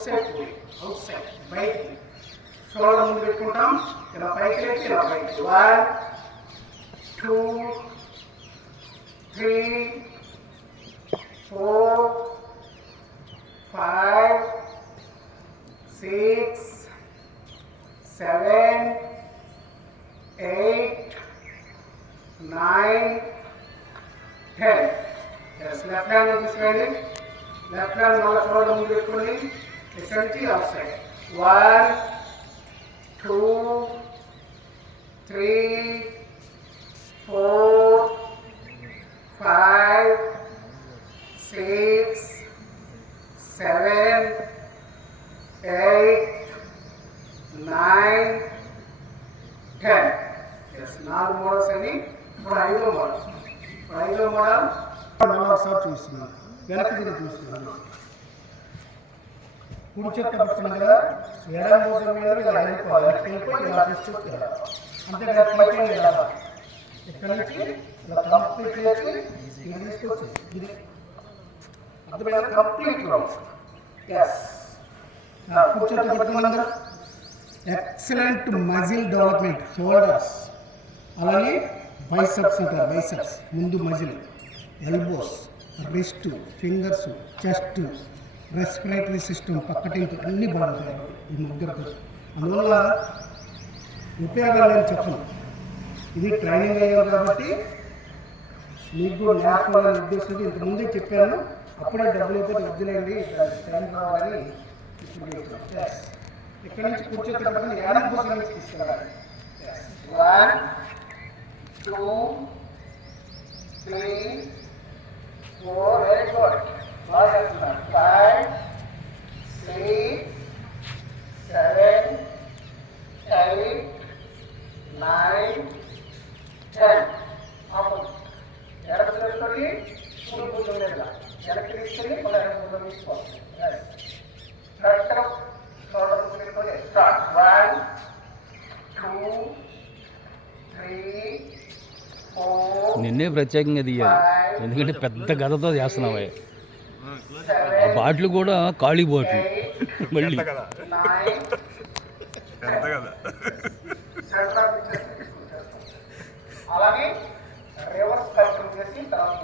Out side బయటికి shoulder ముందు పెట్టుకుంటాం. ఇలా పైకి లేచి ఇలా పైకి 1 2 3 4 5 6 7 8 9 10. Yes, left hand తీసుకురండి. లెఫ్ట్ హ్యాండ్ మళ్ళీ షోల్డర్ ముందు పెట్టుకోండి. ఇక్కడి నుంచి అవుట్ సైడ్ 1 2 3 4 5 6 7 8 9 10. ఎస్ 4 మోడల్స్ అని. ఇప్పుడు 5వ మోడల్. మళ్ళీ ఒకసారి చూస్తున్నాను. వెనక్కి తిరిగి చూస్తున్నాను. కుడి చెక్క పట్టుకున్నాం కదా, ఎడమ భుజం మీద ఇలా వెళ్ళిపోయి ఇలా తీసుకొచ్చి అంతేకాదు పైకి వెళ్ళాలి. ఇక్కడ నుంచి ఇలా కంప్లీట్ చేసి ఇది తీసుకొచ్చి ఇది అర్థమైన కంప్లీట్ రౌండ్. ఎస్ కుడి చెక్క పట్టుకున్నాం కదా, ఎక్సలెంట్ మజిల్ డెవలప్మెంట్ షోల్డర్స్, అలానే బైసెప్స్ అంటారు. బైసెప్స్ ముందు muscle, elbows, wrist, fingers, chest, respiratory system, పక్కటింటి అన్నీ బాగుంటాయి ఈ ముగ్గురికి. అందువల్ల ఉపయోగాలు అని చెప్పను. ఇది ట్రైనింగ్ అయ్యారు కాబట్టి మీకు నేర్చుకోవాలని ఉద్దేశంతో ఇంతకుముందే చెప్పాను. అప్పుడే డబ్బులు అయిపోతే వద్దులేండి టైం కావాలని ఇప్పుడు ఇక్కడ నుంచి కూర్చొని పట్టుకుని ఎడమ భుజం నుంచి తీసుకెళ్ళాలి. 1 2 3 4 వెరీ గుడ్. బాగా చేస్తున్నారు. 5 6 7 8 9 10. ఆపోజిట్ ఎడమ తీసుకొని కుడి భుజం మీద వెనక్కి తీసుకొని మళ్ళీ ఎడమ భుజం తీసుకోవాలి. కరెక్ట్గా షోల్డర్ తీసుకొని స్టార్ట్ 1 2 3 4. నిన్నే ప్రత్యేకంగా తీయాలి, ఎందుకంటే పెద్ద గదతో చేస్తున్నావే. ఆ బాట్లు కూడా ఖాళీ బాట్లు మళ్ళీ అలాగే రివర్స్ కల్చర్ చేసి తర్వాత